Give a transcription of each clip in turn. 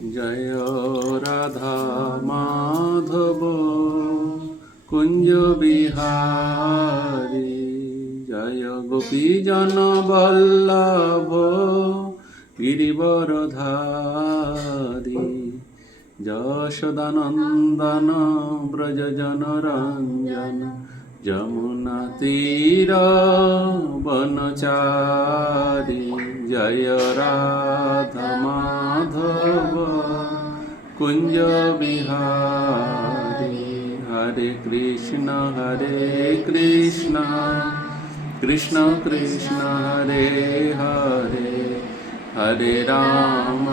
জয় রাধা মাধব কুঞ্জ বিহারী, জয় গোপীজন বল্লভ গিরিবরধারী, যশোদানন্দন ব্রজজন রঞ্জন, যমুনা তীর বনচারী। জয় রাধা মাধব কুঞ্জ বিহারী, হরে কৃষ্ণ কৃষ্ণ কৃষ্ণ হরে হরে, হরে রাম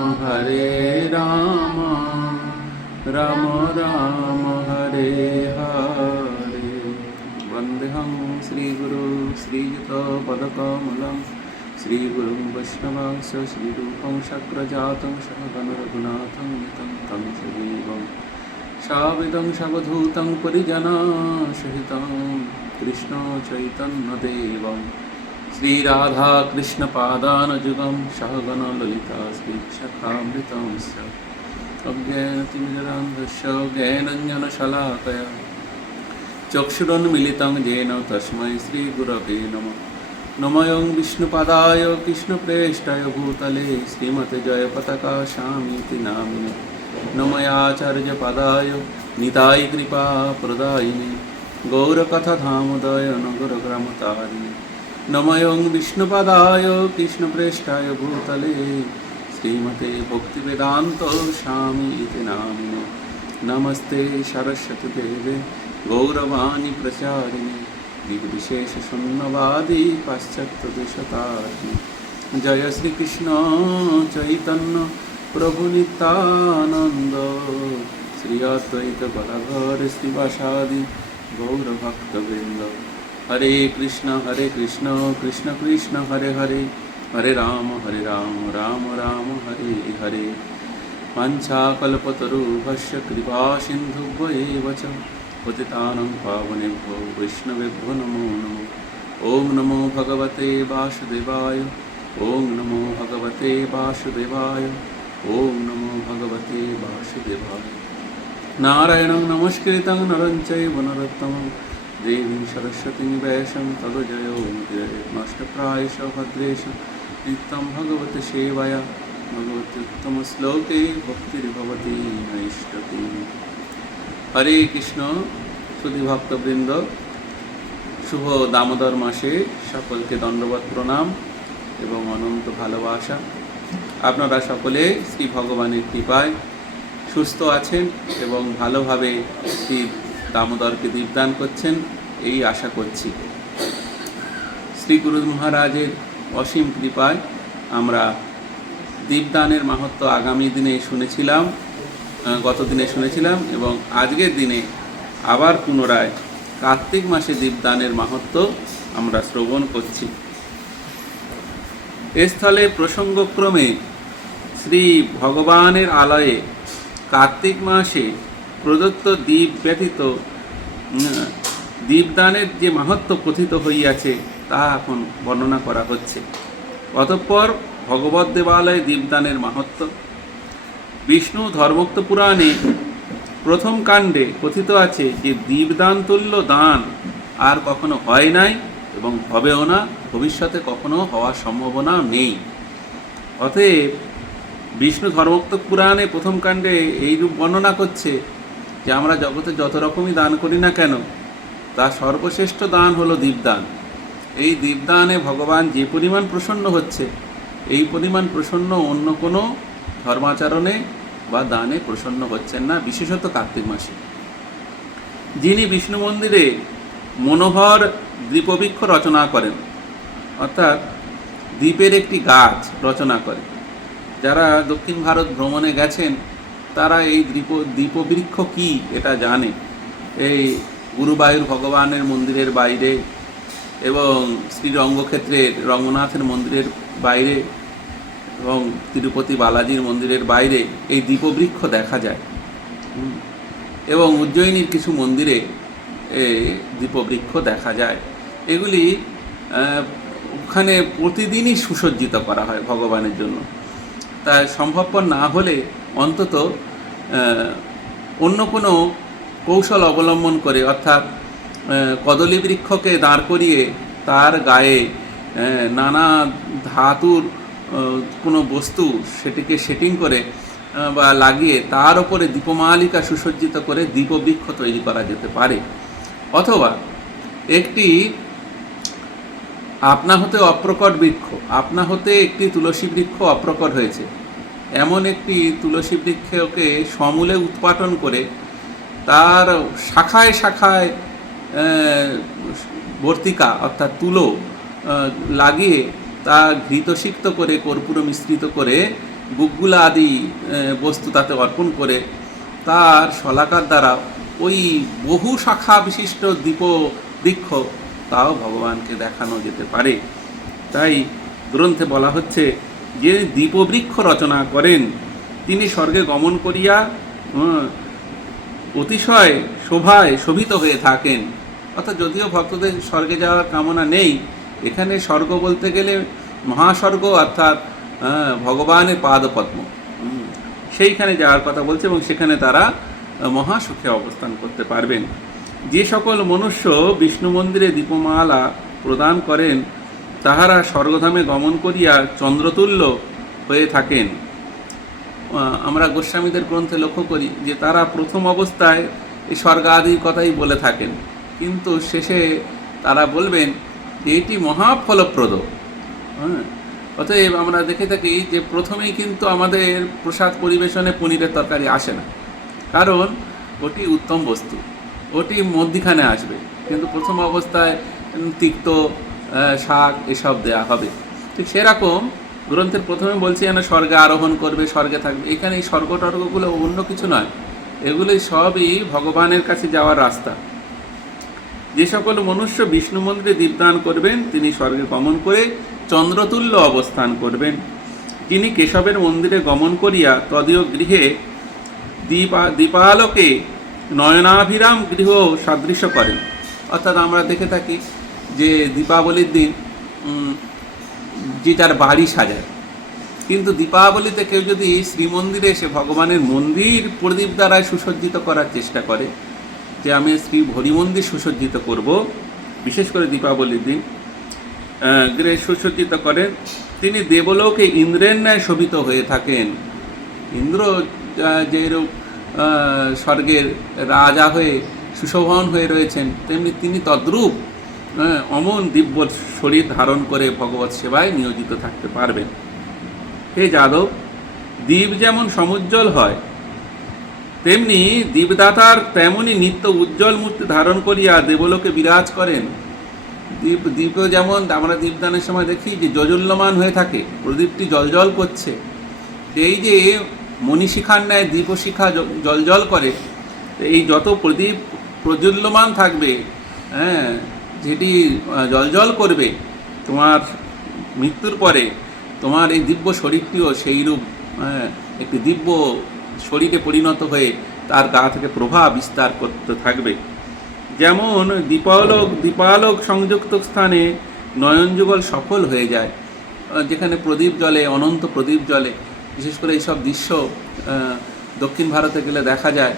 রাম রাম হরে হরে। वन्देऽहं श्रीगुरु श्रीयुतपदकमलं, श्रीगुरुं वैष्णवांश्च श्रीरूपं शक्रजातं सहगण रघुनाथं नितं तं सजीवं साविदं सवधूतं परिजनसहितं कृष्ण चैतन्यदेवं श्रीराधाकृष्णपादानजुगं सहगण ललिता श्रीशाखामृतं च अज्ञानतिमिरान्धस्य ज्ञानाञ्जनशलाकया चक्षुरुन्मीलितं येन तस्मै श्रीगुरवे नमः। नमोऽयं विष्णुपादाय कृष्णप्रेष्ठाय भूतले श्रीमते जयपताका स्वामीति नामिने, नमोऽयाचार्यपादाय निताय कृपाप्रदायिने गौरकथाधामोदय नगरग्रामतारिणे, नमोऽयं विष्णुपादाय कृष्णप्रेष्ठाय भूतले श्रीमते भक्तिवेदान्त स्वामीति नामिने, नमस्ते सरस्वती देवे गौरवाणी प्रचारिणे निर्विशेष शून्यवादी पाश्चात्यदेशतारिणे। जय श्री कृष्ण चैतन्य प्रभु नित्यानंद, श्री अद्वैत गदाधर श्रीवासादि गौरभक्तवृंद। हरे कृष्ण कृष्ण कृष्ण हरे हरे, हरे राम राम राम हरे हरे। वाञ्छाकल्पतरुभ्यश्च कृपा सिन्धुभ्येव च पतितानं पावनेभ्यो वैष्णवेभ्यो नमो नमः। ॐ नमो भगवते वासुदेवाय, ॐ नमो भगवते वासुदेवाय, ॐ नमो भगवते वासुदेवाय। नारायणं नमस्कृतं नरं चैव नरोत्तमं, देवीं सरस्वतीं व्यासं ततो जयो मुदीरयेत्। भद्रेषु नित्यं भगवते सेवया भगवती उत्तम श्लोके भक्तिर्भवती नैष्टकी। हरे कृष्ण सुधी भक्तबृंद, शुभ दामोदर मासे सकलके दंडवत प्रणाम एवं अनंत भालोबासा। आपनारा सकले श्री भगवानेर कृपाय सुस्थ आছেন এবং ভালোভাবে শ্রী দামোদরকে দীপদান করছেন এই আশা করছি। শ্রী গুরু মহারাজের অসীম কৃপায় আমরা দীপদানের মাহাত্ম্য আগামী দিনে শুনেছিলাম, গত দিনে শুনেছিলাম এবং আজকের দিনে আবার পুনরায় কার্তিক মাসে দীপদানের মাহাত্ম্য আমরা শ্রবণ করছি। এ স্থলে প্রসঙ্গক্রমে শ্রী ভগবানের আলয়ে কার্তিক মাসে প্রদত্ত দীপ ব্যতীত দীপদানের যে মাহাত্ম্য কথিত হইয়াছে তা এখন বর্ণনা করা হচ্ছে। অতঃপর ভগবত দেবালয়ে দীপদানের মাহাত্ম্য। বিষ্ণু ধর্মোক্ত পুরাণে প্রথম কাণ্ডে কথিত আছে যে দীপদান তুল্য দান আর কখনো হয় নাই এবং হবেও না, ভবিষ্যতে কখনো হওয়ার সম্ভাবনা নেই। অতএব বিষ্ণু ধর্মোক্ত পুরাণে প্রথম কাণ্ডে এইরূপ বর্ণনা করছে যে আমরা জগতে যত রকমই দান করি না কেন, তার সর্বশ্রেষ্ঠ দান হলো দীপদান। এই দীপদানে ভগবান যে পরিমাণ প্রসন্ন হচ্ছে, এই পরিমাণ প্রসন্ন অন্য কোনো ধর্মাচরণে বা দানে প্রসন্ন হচ্ছেন না, বিশেষত কার্তিক মাসে। যিনি বিষ্ণু মন্দিরে মনোহর দ্বীপবৃক্ষ রচনা করেন, অর্থাৎ দ্বীপের একটি গাছ রচনা করেন। যারা দক্ষিণ ভারত ভ্রমণে গেছেন তারা এই দ্বীপবৃক্ষ কি এটা জানে। এই গুরুবায়ুর ভগবানের মন্দিরের বাইরে এবং শ্রীরঙ্গক্ষেত্রের রঙ্গনাথের মন্দিরের বাইরে এবং তিরুপতি বালাজির মন্দিরের বাইরে এই দ্বীপবৃক্ষ দেখা যায় এবং উজ্জয়িনীর কিছু মন্দিরে দ্বীপবৃক্ষ দেখা যায়। এগুলি ওখানে প্রতিদিনই সুসজ্জিত করা হয় ভগবানের জন্য। তা সম্ভবপর না হলে অন্তত অন্য কোনো কৌশল অবলম্বন করে, অর্থাৎ কদলী বৃক্ষকে দাঁড় করিয়ে তার গায়ে নানা ধাতুর কোনো বস্তু সেটিকে সেটিং করে বা লাগিয়ে তার ওপরে দীপমালিকা সুসজ্জিত করে দীপবৃক্ষ তৈরি করা যেতে পারে। অথবা একটি আপনা হতে অপ্রকট বৃক্ষ, আপনা হতে একটি তুলসী বৃক্ষ অপ্রকট হয়েছে, এমন একটি তুলসী বৃক্ষকে সমূলে উৎপাটন করে তার শাখায় শাখায় বর্তিকা অর্থাৎ তুলো লাগিয়ে তা ঘৃতসিক্ত করে কর্পূর মিশ্রিত করে গুগ্গুলা আদি বস্তু তাতে অর্পণ করে তার শলাকার দ্বারা ওই বহু শাখা বিশিষ্ট দীপ বৃক্ষ তাও ভগবানকে দেখানো যেতে পারে। তাই গ্রন্থে বলা হচ্ছে যে দীপবৃক্ষ রচনা করেন তিনি স্বর্গে গমন করিয়া অতিশয় শোভায় শোভিত হয়ে থাকেন। অর্থাৎ যদিও ভক্তদের স্বর্গে যাওয়ার কামনা নেই, এখানে স্বর্গ বলতে গেলে মহাস্বর্গ অর্থাৎ ভগবানের পাদপদ্ম, সেইখানে যাওয়ার কথা বলছে এবং সেখানে তারা মহাসুখে অবস্থান করতে পারবেন। যে সকল মনুষ্য বিষ্ণু মন্দিরে দীপমালা প্রদান করেন তাহারা স্বর্গধামে গমন করিয়া চন্দ্রতুল্য হয়ে থাকেন। আমরা গোস্বামীদের গ্রন্থে লক্ষ্য করি যে তারা প্রথম অবস্থায় এই স্বর্গাদির কথাই বলে থাকেন, কিন্তু শেষে তারা বলবেন যে এটি মহাফলপ্রদ। অতএব আমরা দেখে থাকি যে প্রথমেই কিন্তু আমাদের প্রসাদ পরিবেশনে পনিরের তরকারি আসে না, কারণ ওটি উত্তম বস্তু, ওটি মধ্যিখানে আসবে, কিন্তু প্রথম অবস্থায় তিক্ত শাক এসব দেয়া হবে। ঠিক সেরকম গ্রন্থের প্রথমে বলছে যেন স্বর্গে আরোহণ করবে, স্বর্গে থাকবে। এখানে এই স্বর্গ টর্গগুলো অন্য কিছু নয়, এগুলোই সবই ভগবানের কাছে যাওয়ার রাস্তা। যে সকল মনুষ্য বিষ্ণু মন্দিরে দীপদান করবেন তিনি স্বর্গে গমন করে চন্দ্রতুল্য অবস্থান করবেন। যিনি কেশবের মন্দিরে গমন করিয়া তদীয় গৃহে দীপালোকে নয়নাভিরাম গৃহ সাদৃশ্য করেন। অর্থাৎ আমরা দেখে থাকি যে দীপাবলির দিন যে যার বাড়ি সাজায়, কিন্তু দীপাবলিতে কেউ যদি শ্রীমন্দিরে এসে ভগবানের মন্দির প্রদীপ দ্বারায় সুসজ্জিত করার চেষ্টা করে, যে আমি শ্রী হরিমন্দির সুসজ্জিত করব, বিশেষ করে দীপাবলির দিন গৃহে সুসজ্জিত করেন, তিনি দেবলোকে ইন্দ্রের ন্যায় শোভিত হয়ে থাকেন। ইন্দ্র যেরূপ স্বর্গের রাজা হয়ে সুশোভন হয়ে রয়েছেন, তেমনি তিনি তদ্রূপ অমন দিব্য শরীর ধারণ করে ভগবৎ সেবায় নিয়োজিত থাকতে পারবেন। হে যাদব, দীপ যেমন সমুজ্জ্বল হয়, তেমনি দীপদাতার তেমনই নিত্য উজ্জ্বল মূর্তি ধারণ করিয়া দেবলোকে বিরাজ করেন। দীপও যেমন আমরা দীপদানের সময় দেখি যে জ্বলল্যমান হয়ে থাকে, প্রদীপটি জলজল করছে, এই যে মণিশিখার ন্যায় দীপশিখা জলজল করে, এই যত প্রদীপ প্রজ্বল্যমান থাকবে, যেটি জলজল করবে, তোমার মৃত্যুর পরে তোমার এই দিব্য শরীরটিও সেইরূপ একটি দিব্য শরীরে পরিণত হয়ে তার গা থেকে প্রভা বিস্তার করতে থাকবে। যেমন দীপালোক সংযুক্ত স্থানে নয়নযুগল সফল হয়ে যায়, যেখানে প্রদীপ জ্বলে, অনন্ত প্রদীপ জ্বলে। বিশেষ করে এইসব দৃশ্য দক্ষিণ ভারতে গেলে দেখা যায়।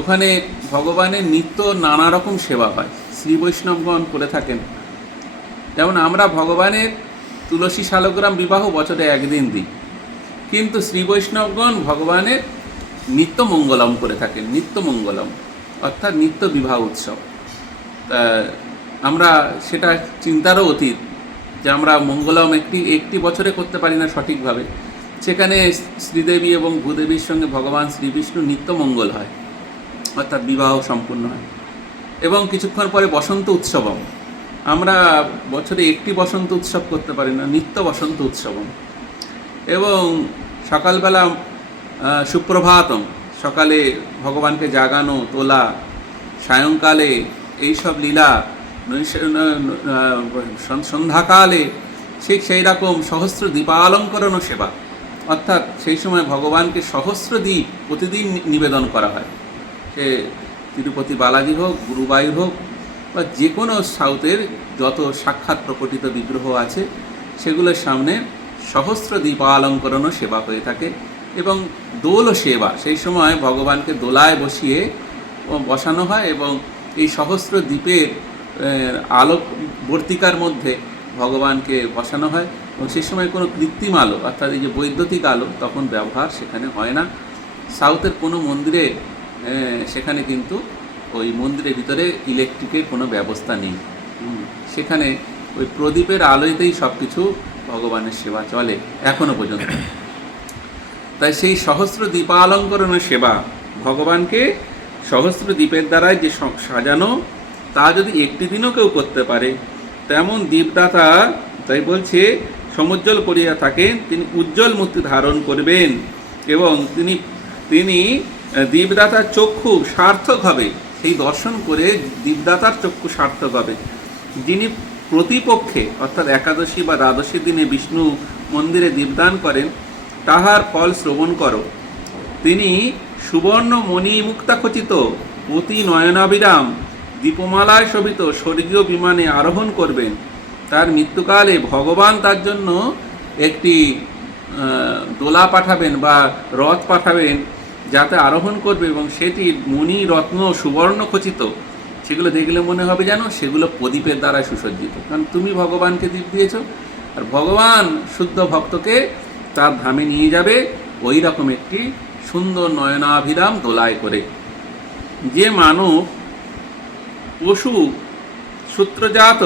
ওখানে ভগবানের নিত্য নানা রকম সেবা হয়, শ্রী বৈষ্ণবগণ করে থাকেন। যেমন আমরা ভগবানের তুলসী শালগ্রাম বিবাহ বছরে একদিন দিই, কিন্তু শ্রী বৈষ্ণবগণ ভগবানের নিত্য মঙ্গলম করে থাকেন। নিত্য মঙ্গলম অর্থাৎ নিত্য বিবাহ উৎসব। আমরা সেটা চিন্তারও অতীত যে আমরা মঙ্গলম একটি বছরে করতে পারি না সঠিকভাবে। সেখানে শ্রীদেবী এবং ভূদেবীর সঙ্গে ভগবান শ্রীবিষ্ণু নিত্য মঙ্গল হয়, অর্থাৎ বিবাহ সম্পূর্ণ হয়। এবং কিছুক্ষণ পরে বসন্ত উৎসবম, আমরা বছরে একটি বসন্ত উৎসব করতে পারি না, নিত্য বসন্ত উৎসবম। এবং সকালবেলা সুপ্রভাতম, সকালে ভগবানকে জাগানো তোলা, সায়ংকালে এইসব লীলা, সন্ধ্যাকালে ঠিক সেই রকম সহস্র দীপালঙ্করণ সেবা, অর্থাৎ সেই সময় ভগবানকে সহস্র দ্বীপ প্রতিদিন নিবেদন করা হয়। সে তিরুপতি বালাজি হোক, গুরুবায়ুর হোক, বা যে কোনো সাউথের যত সাক্ষাৎ প্রকটিত বিগ্রহ আছে সেগুলোর সামনে সহস্র দীপালঙ্করণও সেবা হয়ে থাকে এবং দোল সেবা, সেই সময় ভগবানকে দোলায় বসিয়ে বসানো হয় এবং এই সহস্র দ্বীপের আলোকবর্তিকার মধ্যে ভগবানকে বসানো হয় এবং সেই সময় কোনো কৃত্রিম আলো অর্থাৎ এই যে বৈদ্যুতিক আলো তখন ব্যবহার সেখানে হয় না। সাউথের কোনো মন্দিরে সেখানে কিন্তু ওই মন্দিরের ভিতরে ইলেকট্রিকের কোনো ব্যবস্থা নেই, সেখানে ওই প্রদীপের আলোতেই সব কিছু ভগবানের সেবা চলে এখনো পর্যন্ত। তাই সেই সহস্র দীপালঙ্করণের সেবা, ভগবানকে সহস্র দ্বীপের দ্বারাই যে সাজানো, তা যদি একটি দিনও কেউ করতে পারে, তেমন দীপদাতা, তাই বলছে, সমুজ্জ্বল করিয়া থাকেন, তিনি উজ্জ্বল মূর্তি ধারণ করবেন এবং তিনি দীপদাতার চক্ষু সার্থক হবে, সেই দর্শন করে দীপদাতার চক্ষু সার্থক হবে। যিনি প্রতিপক্ষে অর্থাৎ একাদশী বা দ্বাদশী দিনে বিষ্ণু মন্দিরে দীপদান করেন, তাহার ফল শ্রবণ করো। তিনি সুবর্ণ মণি মুক্তাখচিত অতি নয়নাবিরাম দীপমালায় শোভিত স্বর্গীয় বিমানে আরোহণ করবেন। তার মৃত্যুকালে ভগবান তার জন্য একটি দোলা পাঠাবেন বা রথ পাঠাবেন, যাতে আরোহণ করবে এবং সেটি মণি রত্ন সুবর্ণ খচিত। সেগুলো দেখলে মনে হবে যেন সেগুলো প্রদীপের দ্বারা সুসজ্জিত, কারণ তুমি ভগবানকে দীপ দিয়েছ, আর ভগবান শুদ্ধ ভক্তকে তার ধামে নিয়ে যাবে ওই রকম একটি সুন্দর নয়নাভিরাম দোলায় করে। যে মানব পশু সূত্রজাত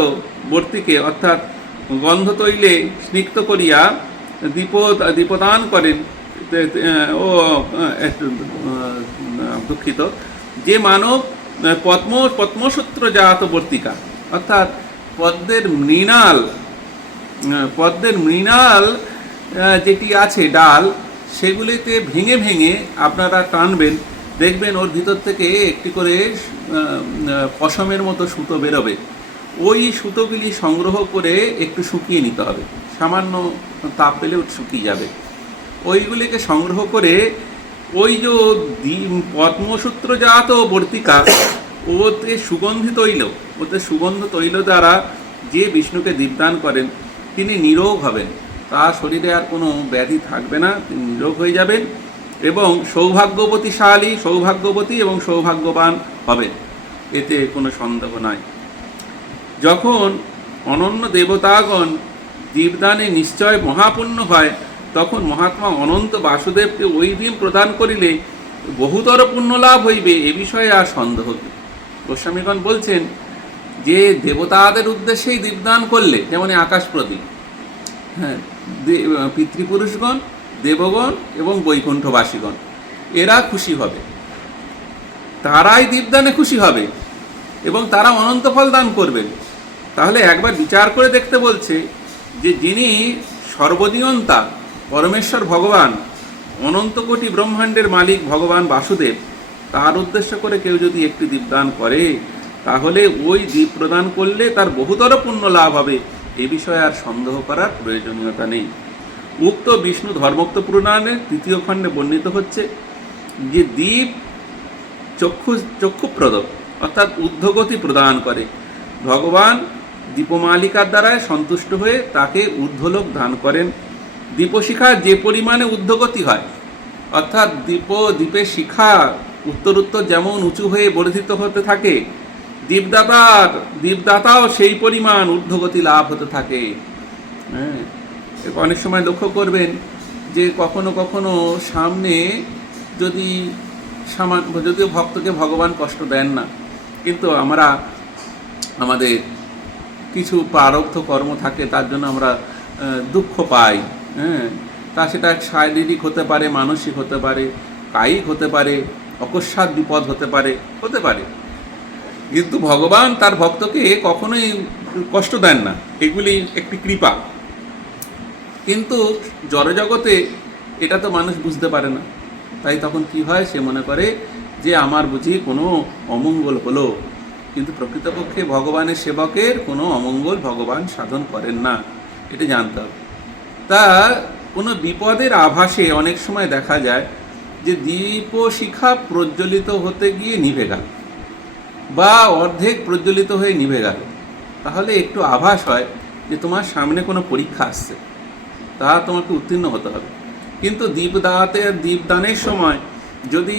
বর্তিকে অর্থাৎ গন্ধ তৈলে স্নিগ্ধ করিয়া দীপদান করেন, দুঃখিত, যে মানব পদ্মসূত্রজাত বর্তিকা অর্থাৎ পদ্মের মৃণাল যেটি আছে ডাল, সেগুলিতে ভেঙে ভেঙে আপনারা টানবেন, দেখবেন ওর ভিতর থেকে একটি করে পশমের মতো সুতো বেরোবে। ওই সুতোগুলি সংগ্রহ করে একটু শুকিয়ে নিতে হবে, সামান্য তাপ পেলে শুকিয়ে যাবে। ওইগুলিকে সংগ্রহ করে ওই যে পদ্মসূত্রজাত বর্তিকা, ওতে সুগন্ধ তৈল দ্বারা যে বিষ্ণুকে দীপদান করেন, তিনি নিরোগ হবেন, তার শরীরে আর কোনো ব্যাধি থাকবে না, তিনি নিরোগ হয়ে যাবেন এবং সৌভাগ্যবতী এবং সৌভাগ্যবান হবেন, এতে কোনো সন্দেহ নাই। যখন অনন্য দেবতাগণ দীপদানে নিশ্চয় মহাপুণ্য হয়, তখন মহাত্মা অনন্ত বাসুদেবকে ওই দিন প্রদান করিলে বহুতর পুণ্য লাভ হইবে, এ বিষয়ে আর সন্দেহ কি। গোস্বামীগণ বলছেন যে দেবতাদের উদ্দেশ্যেই দীপদান করলে, যেমন আকাশ প্রদীপ, হ্যাঁ, পিতৃপুরুষগণ, দেবগণ এবং বৈকুণ্ঠবাসীগণ এরা খুশি হবে, তারাই দীপদানে খুশি হবে এবং তারা অনন্ত ফল দান করবেন। তাহলে একবার বিচার করে দেখতে বলছে যে যিনি সর্বনিয়ন্তা পরমেশ্বর ভগবান, অনন্ত কোটি ব্রহ্মাণ্ডের মালিক ভগবান বাসুদেব, তার উদ্দেশ্য করে কেউ যদি একটি দীপদান করে, তাহলে ওই দীপ প্রদান করলে তার বহুতর পুণ্য লাভ হবে, এ বিষয়ে আর সন্দেহ করার প্রয়োজনীয়তা নেই। উক্ত বিষ্ণু ধর্মোক্ত পুরাণের 3য় খণ্ডে বর্ণিত হচ্ছে যে দীপ চক্ষুপ্রদ অর্থাৎ ঊর্ধ্বগতি প্রদান করে। ভগবান দীপমালিকার দ্বারায় সন্তুষ্ট হয়ে তাকে ঊর্ধ্বলোক দান করেন। দীপশিখার যে পরিমাণে ঊর্ধ্বগতি হয়, অর্থাৎ দীপের শিখা উত্তরোত্তর যেমন উঁচু হয়ে বর্ধিত হতে থাকে, দীপদাতাও সেই পরিমাণ ঊর্ধ্বগতি লাভ হতে থাকে। হ্যাঁ, অনেক সময় লক্ষ্য করবেন যে কখনো কখনো সামনে যদিও ভক্তকে ভগবান কষ্ট দেন না, কিন্তু আমাদের কিছু প্রারব্ধ কর্ম থাকে, তার জন্য আমরা দুঃখ পাই। হ্যাঁ, তা সেটা শারীরিক হতে পারে, মানসিক হতে পারে, কায়িক হতে পারে, অকস্মাৎ বিপদ হতে পারে। কিন্তু ভগবান তার ভক্তকে কখনোই কষ্ট দেন না, এগুলি একটি কৃপা। কিন্তু জড়জগতে এটা তো মানুষ বুঝতে পারে না, তাই তখন কি হয়, সে মনে করে যে আমার বুঝি কোনো অমঙ্গল হলো, কিন্তু প্রকৃতপক্ষে ভগবানের সেবকের কোনো অমঙ্গল ভগবান সাধন করেন না, এটা জানতে হবে। তা কোনো বিপদের আভাসে অনেক সময় দেখা যায় যে দীপশিখা প্রজ্বলিত হতে গিয়ে নিভে গেল বা অর্ধেক প্রজ্বলিত হয়ে নিভে গেল, তাহলে একটু আভাস হয় যে তোমার সামনে কোনো পরীক্ষা আসছে। তা তোমাকে উত্তীর্ণ হতে হবে। কিন্তু দীপদানের সময় যদি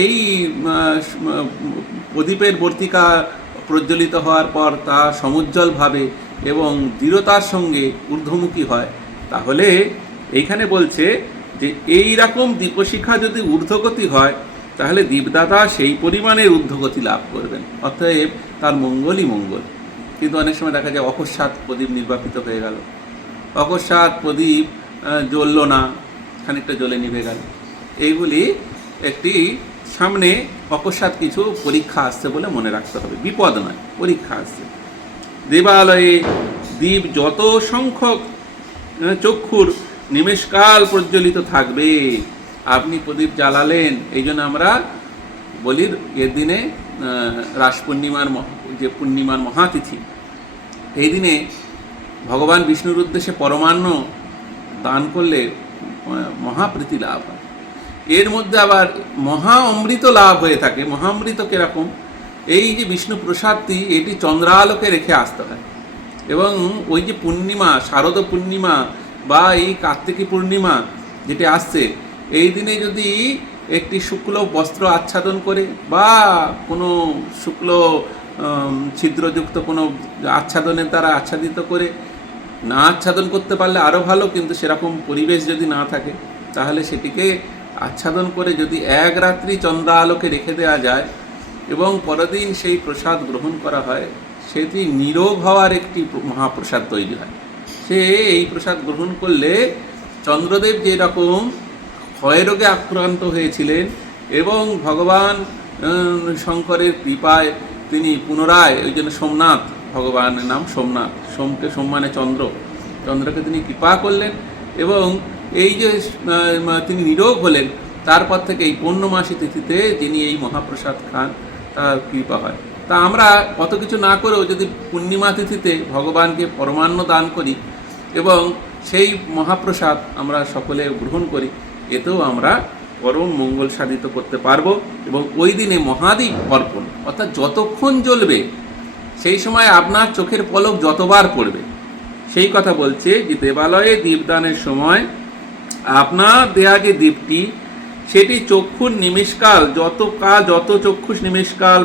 এই প্রদীপের বর্তিকা প্রজ্বলিত হওয়ার পর তা সমুজ্জ্বলভাবে এবং দৃঢ়তার সঙ্গে ঊর্ধ্বমুখী হয়, তাহলে এইখানে বলছে যে এই রকম দীপশিখা যদি ঊর্ধ্বগতি হয়, তাহলে দীপদাতা সেই পরিমাণের ঊর্ধ্বগতি লাভ করবেন, অতএব তার মঙ্গলই মঙ্গল। কিন্তু অনেক সময় দেখা যায় অকস্মাৎ প্রদীপ নির্বাপিত হয়ে গেল, অকস্মাৎ প্রদীপ জ্বলল না, খানিকটা জ্বলে নিভে গেল। এইগুলি একটি সামনে অকস্মাৎ কিছু পরীক্ষা আসছে বলে মনে রাখতে হবে, বিপদ নয়, পরীক্ষা আসছে। দেবালয়ে দীপ যত সংখ্যক চক্ষুর নিমেষকাল প্রজ্বলিত থাকবে। আপনি প্রদীপ জ্বালালেন, এই জন্য আমরা বলি এর দিনে রাস পূর্ণিমার যে পূর্ণিমার মহাতিথি, এই দিনে ভগবান বিষ্ণুর উদ্দেশ্যে পরমান্ন দান করলে মহাপ্রীতি লাভ হয়। এর মধ্যে আবার মহা অমৃত লাভ হয়ে থাকে। মহামৃত কিরকম? এই যে বিষ্ণু প্রসাদটি, এটি চন্দ্রালোকে রেখে আসতে হয়, এবং ওই যে পূর্ণিমা, শারদ পূর্ণিমা বা এই কার্তিকী পূর্ণিমা যেটি আসছে, এই দিনে যদি একটি শুক্ল বস্ত্র আচ্ছাদন করে বা কোনো শুক্ল ছিদ্রযুক্ত কোনো আচ্ছাদনের দ্বারা আচ্ছাদিত করে, না আচ্ছাদন করতে পারলে আরও ভালো, কিন্তু সেরকম পরিবেশ যদি না থাকে, তাহলে সেটিকে আচ্ছাদন করে যদি এক রাত্রি চন্দ্রালোকে রেখে দেওয়া যায় এবং পরদিন সেই প্রসাদ গ্রহণ করা হয়, সেটি নীরোগ হওয়ার একটি মহাপ্রসাদ তৈরি হয়। সে এই প্রসাদ গ্রহণ করলে চন্দ্রদেব যেরকম ক্ষয়রোগে আক্রান্ত হয়েছিলেন এবং ভগবান শঙ্করের কৃপায় তিনি পুনরায়, ওই জন্য সোমনাথ, ভগবানের নাম সোমনাথ, সোমকে সোম মানে চন্দ্র, চন্দ্রকে তিনি কৃপা করলেন এবং এই যে তিনি নিরোগ হলেন, তারপর থেকে এই পূর্ণমাসী তিথিতে যিনি এই মহাপ্রসাদ খান, তার কৃপা হয়। তা আমরা কত কিছু না করেও যদি পূর্ণিমা তিথিতে ভগবানকে পরমান্ন দান করি এবং সেই মহাপ্রসাদ আমরা সকলে গ্রহণ করি, এতেও আমরা পরম মঙ্গল সাধিত করতে পারবো। এবং ওই দিনে মহাদীপ অর্পণ, অর্থাৎ যতক্ষণ জ্বলবে, সেই সময় আপনার চোখের পলক যতবার পড়বে, সেই কথা বলছে যে দেবালয়ে দীপদানের সময় আপনার দেয়া যে দীপটি, সেটি চক্ষুর নিমেষকাল যত চক্ষুষ নিমেষকাল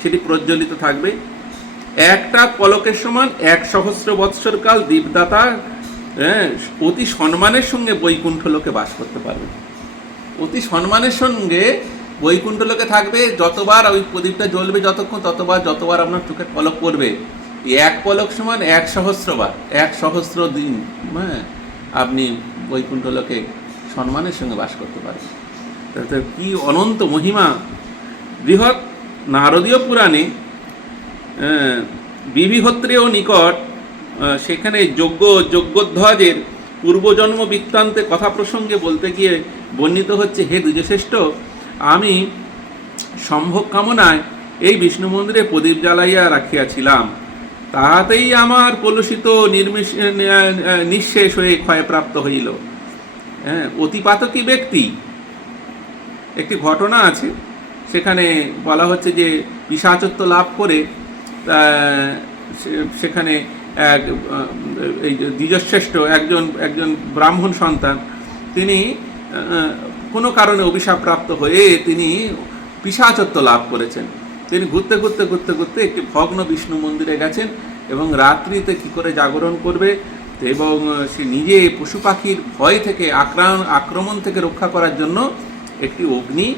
সেটি প্রজ্বলিত থাকবে। একটা পলকের সমান 1,000 বৎসরকাল দীপদাতা অতি সম্মানের সঙ্গে বৈকুণ্ঠ লোকে বাস করতে পারবে। অতি সম্মানের সঙ্গে বৈকুণ্ঠ লোকে থাকবে। যতবার ওই প্রদীপটা জ্বলবে যতক্ষণ, যতবার আপনার চোখের পলক পড়বে, এক পলক সমান 1,000 বার, 1,000 দিন আপনি বৈকুণ্ঠ লোকে সম্মানের সঙ্গে বাস করতে পারবেন। কি অনন্ত মহিমা! বৃহৎ নারদীয় পুরাণে বিবিহোত্রেয় নিকট সেখানে যজ্ঞধ্বজের পূর্বজন্ম বৃত্তান্তে কথা প্রসঙ্গে বলতে গিয়ে বর্ণিত হচ্ছে, হে দ্বিজশ্রেষ্ঠ, আমি সম্ভোগ কামনায় এই বিষ্ণু মন্দিরে প্রদীপ জ্বালাইয়া রাখিয়াছিলাম, তাহাতেই আমার কলুষিত নিঃশেষ হয়ে ক্ষয়প্রাপ্ত হইল। অতিপাতকী ব্যক্তি, একটি ঘটনা আছে, সেখানে বলা হচ্ছে যে পিশাচত্ব লাভ করে সেখানে এই দ্বিজশ্রেষ্ঠ একজন ব্রাহ্মণ সন্তান, তিনি কোনো কারণে অভিশাপপ্রাপ্ত হয়ে তিনি পিশাচত্ব লাভ করেছেন। তিনি ঘুরতে ঘুরতে একটি ভগ্ন বিষ্ণু মন্দিরে গেছেন এবং রাত্রিতে কি করে জাগরণ করবে এবং সে নিজে পশু পাখির ভয় থেকে আক্রমণ থেকে রক্ষা করার জন্য একটি অগ্নি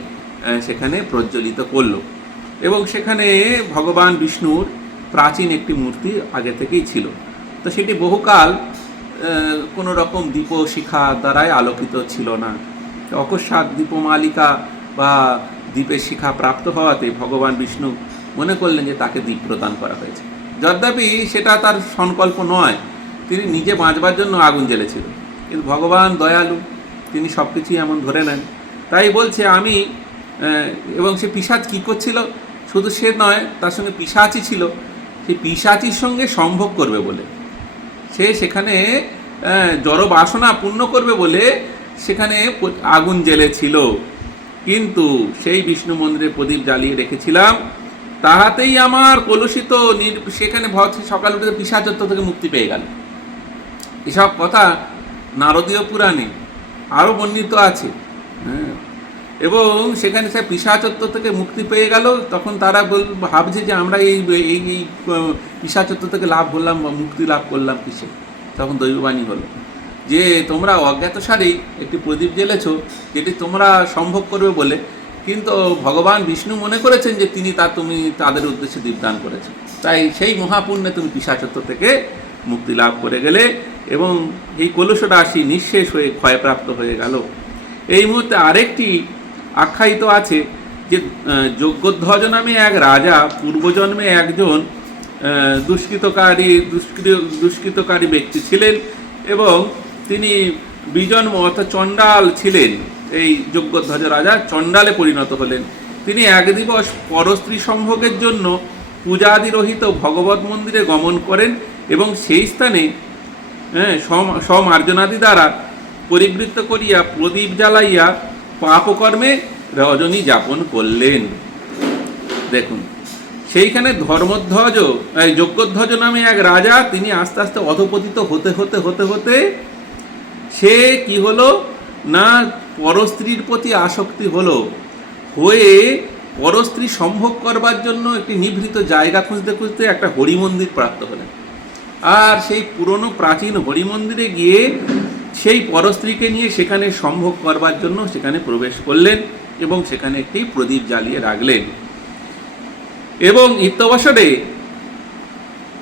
সেখানে প্রজ্বলিত করল এবং সেখানে ভগবান বিষ্ণুর প্রাচীন একটি মূর্তি আগে থেকেই ছিল। তো সেটি বহুকাল কোনো রকম দীপশিখা দ্বারাই আলোকিত ছিল না। অকস্মাৎ দীপমালিকা বা দীপের শিখা প্রাপ্ত হওয়াতে ভগবান বিষ্ণু মনে করলেন যে তাকে দীপ প্রদান করা হয়েছে। যদ্যপি সেটা তার সংকল্প নয়, তিনি নিজে বাঁচবার জন্য আগুন জ্বেলেছিল, কিন্তু ভগবান দয়ালু, তিনি সব কিছুই এমন ধরে নেন। তাই বলছে আমি, এবং সে পিশাচ কী করছিল, শুধু সে নয়, তার সঙ্গে পিশাচই ছিল। সেই পিশাচির সঙ্গে সম্ভোগ করবে বলে সে সেখানে জড় বাসনা পূর্ণ করবে বলে সেখানে আগুন জ্বেলেছিল। কিন্তু সেই বিষ্ণু মন্দিরে প্রদীপ জ্বালিয়ে রেখেছিলাম, তাহাতেই আমার কলুষিত সেখানে সকাল উঠে পিশাচত্ব থেকে মুক্তি পেয়ে গেল। এসব কথা নারদীয় পুরাণে আরও বর্ণিত আছে। হ্যাঁ, এবং সেখানে সে পিশাচত্ব থেকে মুক্তি পেয়ে গেল। তখন তারা ভাবছে যে আমরা এই এই এই পিশাচত্ব থেকে লাভ করলাম বা মুক্তি লাভ করলাম কিসে। তখন দৈববাণী হলো যে তোমরা অজ্ঞাতসারেই একটি প্রদীপ জ্বেলেছ, যেটি তোমরা সম্ভব করবে বলে, কিন্তু ভগবান বিষ্ণু মনে করেছেন যে তুমি তাদের উদ্দেশ্যে দীপদান করেছো, তাই সেই মহাপুণ্যে তুমি পিশাচত্ব থেকে মুক্তি লাভ করে গেলে এবং এই কলুষ রাশি নিঃশেষ হয়ে ক্ষয়প্রাপ্ত হয়ে গেল। এই মুহূর্তে আরেকটি আখ্যায়িত আছে যে যজ্ঞধ্বজ নামে এক রাজা পূর্বজন্মে একজন দুষ্কৃতকারী ব্যক্তি ছিলেন এবং তিনি বিজন্ম অর্থাৎ চণ্ডাল ছিলেন। এই যজ্ঞধ্বজ রাজা চণ্ডালে পরিণত হলেন। তিনি এক দিবস পরস্ত্রী সম্ভোগের জন্য পূজাদি রহিত ভগবত মন্দিরে গমন করেন এবং সেই স্থানে সমার্জনাদি দ্বারা পরিবৃত্ত করিয়া প্রদীপ জ্বালাইয়া পাপকর্মে রজনী যাপন করলেন। দেখুন, সেইখানে যজ্ঞধ্বজ নামে এক রাজা, তিনি আস্তে আস্তে অধপতিত হতে হতে হতে হতে সে কি হলো না পরস্ত্রীর প্রতি আসক্তি হলো, হয়ে পরস্ত্রী সম্ভোগ করবার জন্য একটি নিভৃত জায়গা খুঁজতে খুঁজতে একটা হরিমন্দির প্রাপ্ত হলেন। আর সেই পুরনো প্রাচীন হরিমন্দিরে গিয়ে সেই পরস্ত্রীকে নিয়ে সেখানে সম্ভোগ করবার জন্য সেখানে প্রবেশ করলেন এবং সেখানে একটি প্রদীপ জ্বালিয়ে রাখলেন। এবং ইত্যবসরে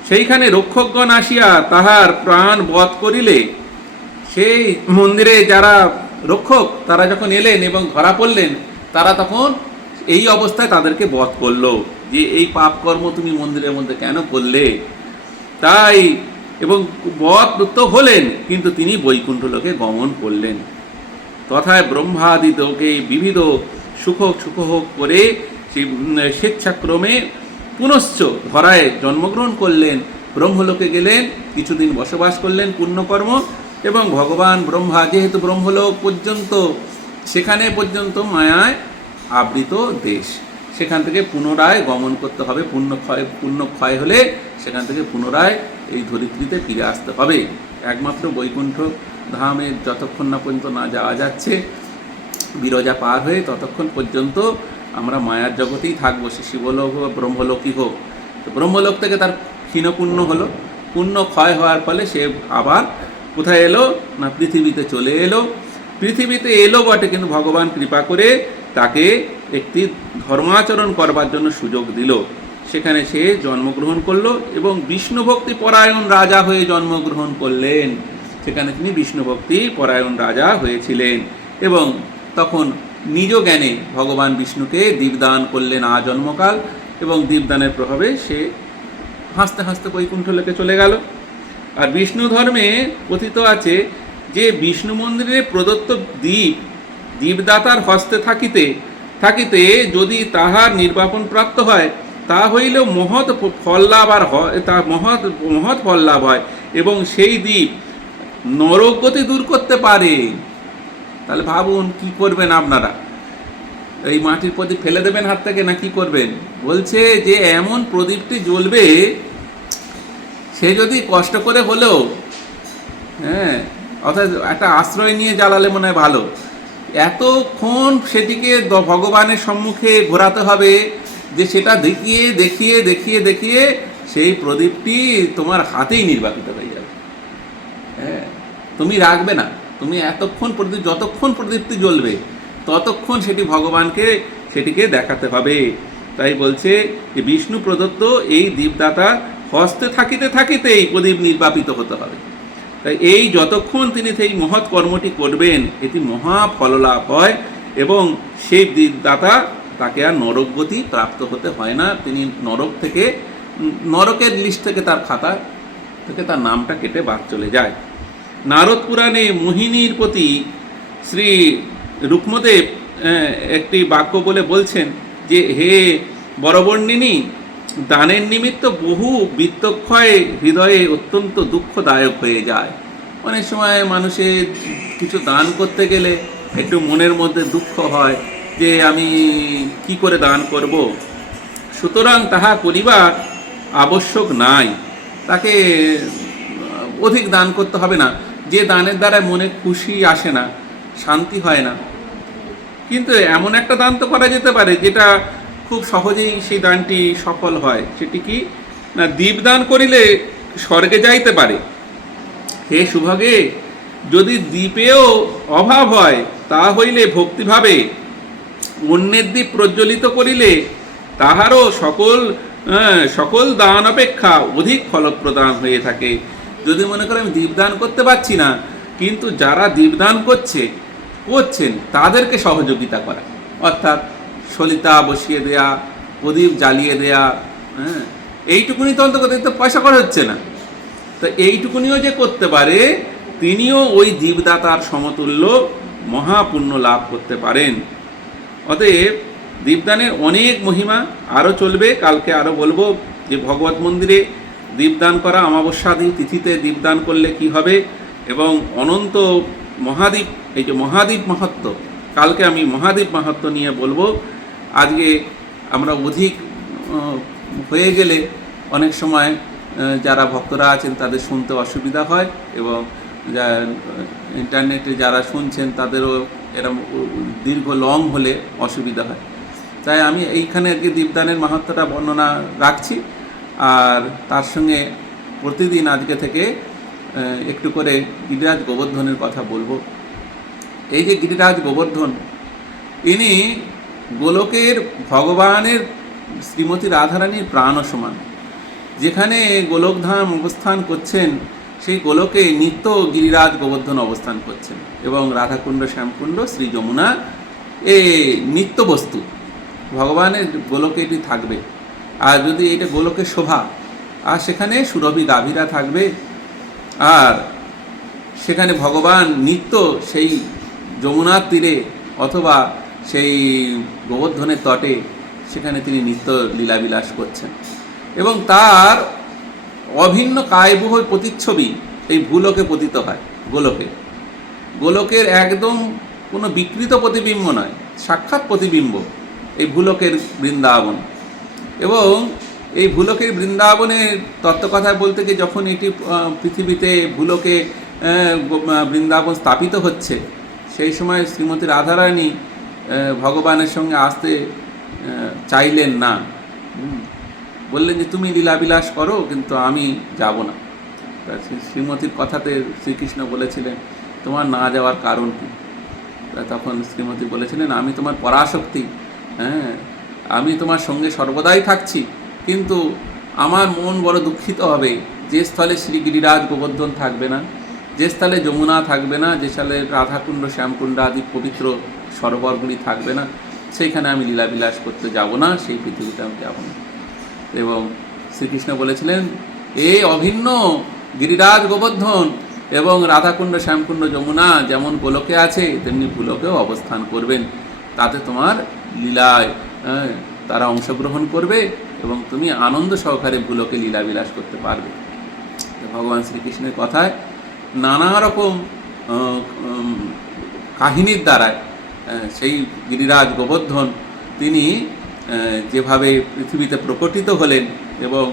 সেইখানে রক্ষকগণ আসিয়া তাহার প্রাণ বধ করিলে, সেই মন্দিরে যারা রক্ষক তারা যখন এলেন এবং ধরা পড়লেন, তারা তখন এই অবস্থায় তাদেরকে বধ করলো যে এই পাপকর্ম তুমি মন্দিরের মধ্যে কেন করলে। তাই এবং বধ তো হলেন, কিন্তু তিনি বৈকুণ্ঠ লোকে গমন করলেন। তথায় ব্রহ্মাদিকে বিবিধ সুখভোগ করে সেই স্বেচ্ছাক্রমে পুনশ্চ ধরায় জন্মগ্রহণ করলেন। ব্রহ্মলোকে গেলেন, কিছুদিন বসবাস করলেন পুণ্যকর্ম, এবং ভগবান ব্রহ্মা যেহেতু ব্রহ্মলোক পর্যন্ত সেখানে পর্যন্ত মায়ায় আবৃত দেশ, সেখান থেকে পুনরায় গমন করতে হবে। পুণ্য ক্ষয় হলে সেখান থেকে পুনরায় এই ধরিত্রীতে ফিরে আসতে হবে। একমাত্র বৈকুণ্ঠ ধামে যতক্ষণ না পর্যন্ত না যাওয়া যাচ্ছে, বিরজা পার হয়ে, ততক্ষণ পর্যন্ত আমরা মায়ার জগতেই থাকবো। সে শিবলোক হোক ব্রহ্মলোকই হোক। তো ব্রহ্মলোক থেকে তার ক্ষীণপুণ্য হলো, পুণ্য ক্ষয় হওয়ার ফলে সে আবার কোথায় এলো না পৃথিবীতে চলে এলো। পৃথিবীতে এলো বটে, কিন্তু ভগবান কৃপা করে তাকে একটি ধর্মাচরণ করবার জন্য সুযোগ দিল। সেখানে সে জন্মগ্রহণ করলো এবং বিষ্ণু ভক্তি পরায়ণ রাজা হয়ে জন্মগ্রহণ করলেন। সেখানে তিনি বিষ্ণু ভক্তি পরায়ণ রাজা হয়েছিলেন এবং তখন নিজ জ্ঞানে ভগবান বিষ্ণুকে দীপদান করলেন আজন্মকাল, এবং দীপদানের প্রভাবে সে হাসতে হাসতে বৈকুণ্ঠ লোকে চলে গেল। আর বিষ্ণু ধর্মে কথিত আছে যে বিষ্ণু মন্দিরে প্রদত্ত দীপদাতার হস্তে থাকিতে থাকিতে যদি তাহার নির্বাপন প্রাপ্ত হয়, তা হইলেও মহৎ ফল লাভ মহৎ ফল লাভ হয় এবং সেই দ্বীপ নরকগতি দূর করতে পারে। তাহলে ভাবুন কি করবেন আপনারা, এই মাটির প্রদীপ ফেলে দেবেন হাত থেকে না কি করবেন? বলছে যে এমন প্রদীপটি জ্বলবে, সে যদি কষ্ট করে হলেও অর্থাৎ একটা আশ্রয় নিয়ে জ্বালালে মনে হয় ভালো, এতক্ষণ সেটিকে ভগবানের সম্মুখে ঘোরাতে হবে যে সেটা দেখিয়ে দেখিয়ে দেখিয়ে দেখিয়ে সেই প্রদীপটি তোমার হাতেই নির্বাপিত হয়ে যাবে। তুমি রাখবে না, তুমি যতক্ষণ প্রদীপটি জ্বলবে ততক্ষণ সেটি ভগবানকে সেটিকে দেখাতে হবে। তাই বলছে যে বিষ্ণু প্রদত্ত এই দীপদাতা হস্তে থাকিতে থাকিতে এই প্রদীপ নির্বাপিত হতে হবে। তাই এই যতক্ষণ তিনি সেই মহৎ কর্মটি করবেন, এটি মহা ফললাভ হয় এবং সেই দীপদাতা তাকে আর নরকগতি প্রাপ্ত হতে হয় না। তিনি নরকের লিস্ট থেকে তার খাতা থেকে তার নামটা কেটে বাদ চলে যায়। নারদ পুরাণে মোহিনীর প্রতি শ্রী রুক্মদেব একটি বাক্য বলে বলছেন যে হে বরবর্ণিনী, দানের নিমিত্ত বহু বিত্তক্ষয় হৃদয়ে অত্যন্ত দুঃখদায়ক হয়ে যায়। অনেক সময় মানুষের কিছু দান করতে গেলে একটু মনের মধ্যে দুঃখ হয় যে আমি কি করে দান করব। সুতরাং তাহা করিবার আবশ্যক নাই, তাকে অধিক দান করতে হবে না। যে দানের দ্বারা মনে খুশি আসে না, শান্তি হয় না, কিন্তু এমন একটা দান তো করা যেতে পারে যেটা খুব সহজেই সেই দানটি সফল হয়। সেটি কি না, দীপদান করিলে স্বর্গে যাইতে পারে। হে সুভগে, যদি দ্বীপেও অভাব হয়, তা হইলে ভক্তিভাবে অন্যের দ্বীপ প্রজ্বলিত করিলে তাহারও সকল দান অপেক্ষা অধিক ফলপ্রদান হয়ে থাকে। যদি মনে করেন আমি দীপদান করতে পারছি না, কিন্তু যারা দীপদান করছেন তাদেরকে সহযোগিতা করা, অর্থাৎ সলিতা বসিয়ে দেয়া, প্রদীপ জ্বালিয়ে দেয়া, হ্যাঁ, এইটুকুনি তো অন্তত তো পয়সা খরচ হচ্ছে না। তো এইটুকুনিও যে করতে পারে, তিনিও ওই দীপদাতার সমতুল্য মহাপুণ্য লাভ করতে পারেন। অতএব দীপদানের অনেক মহিমা, আরও চলবে, কালকে আরও বলবো যে ভগবত মন্দিরে দীপদান করা, অমাবস্যাদি তিথিতে দীপদান করলে কি হবে, এবং অনন্ত মহাদ্বীপ, এই যে মহাদ্বীপ মাহাত্ম্য, কালকে আমি মহাদ্বীপ মাহাত্ম্য নিয়ে বলবো। আজকে আমরা অধিক হয়ে গেলে অনেক সময় যারা ভক্তরা আছেন তাদের শুনতে অসুবিধা হয়, এবং ইন্টারনেটে যারা শুনছেন তাদেরও এরকম দীর্ঘ লং হলে অসুবিধা হয়। তাই আমি এইখানে আজকে দীপদানের মাহাত্ম্যটা বর্ণনা রাখছি, আর তার সঙ্গে প্রতিদিন আজকে থেকে একটু করে গিরিরাজ গোবর্ধনের কথা বলবো। এই যে গিরিরাজ গোবর্ধন, ইনি গোলকের ভগবানের শ্রীমতী রাধারানীর প্রাণ সমান। যেখানে গোলকধাম অবস্থান করছেন, সেই গোলকে নিত্য গিরিরাজ গোবর্ধন অবস্থান করছেন, এবং রাধাকুণ্ড, শ্যামকুণ্ড, শ্রী যমুনা এ নিত্য বস্তু ভগবানের গোলকে এটি থাকবে। আর যদি এটা গোলকের শোভা, আর সেখানে সুরভি গাভীরা থাকবে, আর সেখানে ভগবান নিত্য সেই যমুনার তীরে অথবা সেই গোবর্ধনের তটে সেখানে তিনি নিত্য লীলাবিলাস করছেন, এবং তার অভিন্ন কায়বহ প্রতিচ্ছবি এই ভূলোকে পতিত হয়। গোলকের একদম কোনো বিকৃত প্রতিবিম্ব নয়, সাক্ষাৎ প্রতিবিম্ব এই ভূলোকের বৃন্দাবন। এবং এই ভূলোকের বৃন্দাবনের তত্ত্বকথায় বলতে গিয়ে যখন এটি পৃথিবীতে ভূলোকে বৃন্দাবন স্থাপিত হচ্ছে, সেই সময় শ্রীমতী রাধারানী ভগবানের সঙ্গে আসতে চাইলেন না, বললেন যে তুমি লীলাবিলাস করো, কিন্তু আমি যাব না। শ্রীমতীর কথাতে শ্রীকৃষ্ণ বলেছিলেন তোমার না যাওয়ার কারণ কি? তখন শ্রীমতী বলেছিলেন আমি তোমার পরাশক্তি, হ্যাঁ, আমি তোমার সঙ্গে সর্বদাই থাকছি, কিন্তু আমার মন বড় দুঃখিত হবে যে স্থলে শ্রী গিরিরাজ গোবর্ধন থাকবে না, যে স্থলে যমুনা থাকবে না, যে স্থলে রাধাকুণ্ড, শ্যামকুণ্ড আদি পবিত্র সরোবরগুলি থাকবে না, সেইখানে আমি লীলাবিলাস করতে যাব না, সেই পৃথিবীতে আমি যাব না। এবং শ্রীকৃষ্ণ বলেছিলেন এই অভিন্ন গিরিরাজ গোবর্ধন এবং রাধাকুণ্ড, শ্যামকুণ্ড, যমুনা যেমন গোলকে আছে তেমনি ভূলোকেও অবস্থান করবেন, তাতে তোমার লীলায় তারা অংশগ্রহণ করবে এবং তুমি আনন্দ সহকারে ভূলোকে লীলাবিলাস করতে পারবে। ভগবান শ্রীকৃষ্ণের কথায় নানা রকম কাহিনীর দ্বারায় সেই গিরিরাজ গোবর্ধন তিনি যেভাবে পৃথিবীতে প্রকটিত হলেন, এবং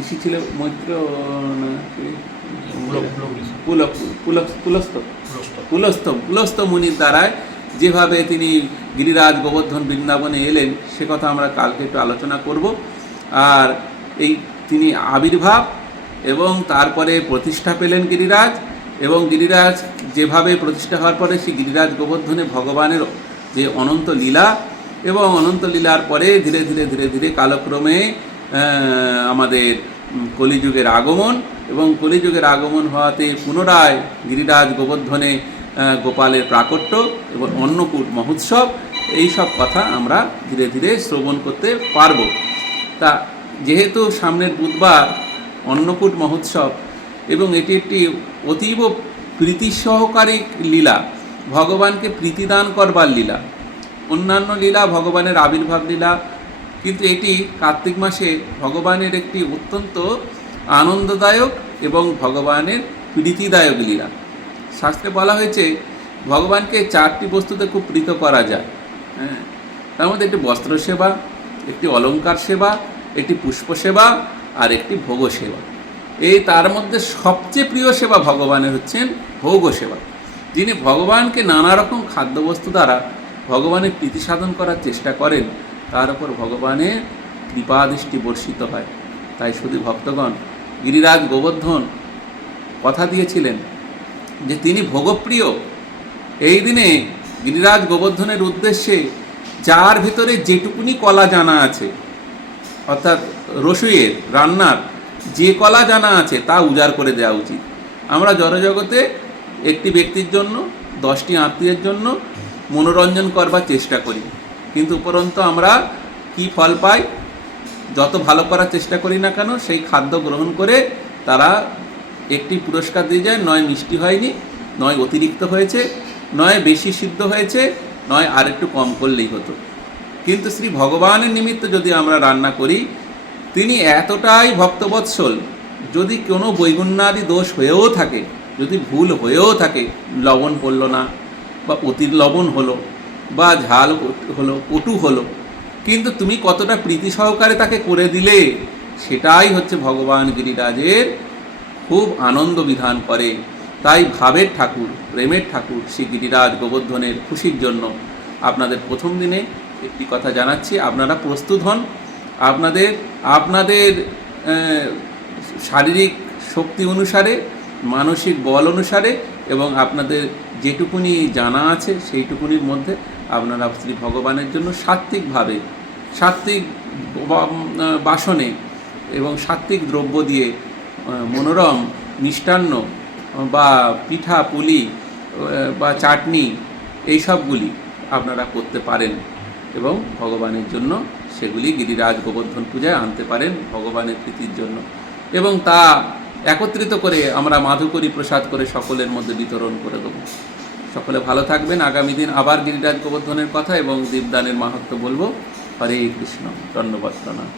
ঋষি ছিল মৈত্র পুলস্ত মুনির দ্বারায় যেভাবে তিনি গিরিরাজ গোবর্ধন বৃন্দাবনে এলেন, সে কথা আমরা কালকে একটু আলোচনা করব। আর এই তিনি আবির্ভাব এবং তারপরে প্রতিষ্ঠা পেলেন গিরিরাজ, এবং গিরিরাজ যেভাবে প্রতিষ্ঠা হওয়ার পরে সেই গিরিরাজ গোবর্ধনে ভগবানের যে অনন্ত লীলা, এবং অনন্ত লীলার পরে ধীরে ধীরে ধীরে ধীরে কালক্রমে আমাদের কলিযুগের আগমন, এবং কলিযুগের আগমন হওয়াতে পুনরায় গিরিরাজ গোবর্ধনে গোপালের প্রাকট্য এবং অন্নকূট মহোৎসব, এই সব কথা আমরা ধীরে ধীরে শ্রবণ করতে পারব। তা যেহেতু সামনের বুধবার অন্নকূট মহোৎসব, এবং এটি একটি অতীব প্রীতি সহকারী লীলা, ভগবানকে প্রীতিদান করবার লীলা। অন্যান্য লীলা ভগবানের আবির্ভাব লীলা, কিন্তু এটি কার্তিক মাসে ভগবানের একটি অত্যন্ত আনন্দদায়ক এবং ভগবানের প্রীতিদায়ক লীলা। শাস্ত্রে বলা হয়েছে ভগবানকে চারটি বস্তুতে খুব প্রীত করা যায়, হ্যাঁ, তার মধ্যে একটি বস্ত্র সেবা, একটি অলঙ্কার সেবা, একটি পুষ্প সেবা, আর একটি ভোগ সেবা। এই তার মধ্যে সবচেয়ে প্রিয় সেবা ভগবানের হচ্ছেন ভোগ সেবা, যিনি ভগবানকে নানা রকম খাদ্যবস্তু দ্বারা ভগবানের প্রীতি সাধন করার চেষ্টা করেন, তার উপর ভগবানের কৃপাদৃষ্টি বর্ষিত হয়। তাই শুধু ভক্তগণ, গিরিরাজ গোবর্ধন কথা দিয়েছিলেন যে তিনি ভোগপ্রিয়। এই দিনে গিরিরাজ গোবর্ধনের উদ্দেশ্যে যার ভিতরে যেটুকুনি কলা জানা আছে, অর্থাৎ রসুইয়ের রান্নার যে কলা জানা আছে তা উজাড় করে দেওয়া উচিত। আমরা জড়জগতে একটি ব্যক্তির জন্য 10টি আত্মীয়ের জন্য মনোরঞ্জন করবার চেষ্টা করি, কিন্তু উপরন্তু আমরা কি ফল পাই? যত ভালো করার চেষ্টা করি না কেন, সেই খাদ্য গ্রহণ করে তারা একটি পুরস্কার দিয়ে যায়, নয় মিষ্টি হয়নি, নয় অতিরিক্ত হয়েছে, নয় বেশি সিদ্ধ হয়েছে, নয় আর একটু কম করলেই হতো। কিন্তু শ্রী ভগবানের নিমিত্ত যদি আমরা রান্না করি, তিনি এতটাই ভক্তবৎসল, যদি কোনো বৈগুণ্যাদি দোষ হয়েও থাকে, যদি ভুল হয়েও থাকে, লবণ পড়ল না বা অতি লবণ হলো বা ঝাল হলো, কটু হলো, কিন্তু তুমি কতটা প্রীতি সহকারে তাকে করে দিলে, সেটাই হচ্ছে ভগবান গিরিরাজের খুব আনন্দ বিধান করে। তাই ভাবের ঠাকুর, প্রেমের ঠাকুর শ্রী গিরিরাজ গোবর্ধনের খুশির জন্য আপনাদের প্রথম দিনে একটি কথা জানাচ্ছি, আপনারা প্রস্তুত হন। আপনাদের আপনাদের শারীরিক শক্তি অনুসারে, মানসিক বল অনুসারে এবং আপনাদের যেটুকুনি জানা আছে সেইটুকুনির মধ্যে আপনারা শ্রী ভগবানের জন্য সাত্ত্বিকভাবে, সাত্ত্বিক বাসনে এবং সাত্ত্বিক দ্রব্য দিয়ে মনোরম মিষ্টান্ন বা পিঠা পুলি বা চাটনি এইসবগুলি আপনারা করতে পারেন এবং ভগবানের জন্য সেগুলি গিরিরাজ গোবর্ধন পূজায় আনতে পারেন ভগবানের প্রীতির জন্য, এবং তা একত্রিত করে আমরা মাধুকরী প্রসাদ করে সকলের মধ্যে বিতরণ করে দেবো। সকলে ভালো থাকবেন। আগামী দিন আবার গিরিরাজ গোবর্ধনের কথা এবং দীপদানের মাহাত্ম্য বলবো। হরে কৃষ্ণ। ধন্যবাদ। প্রণাম।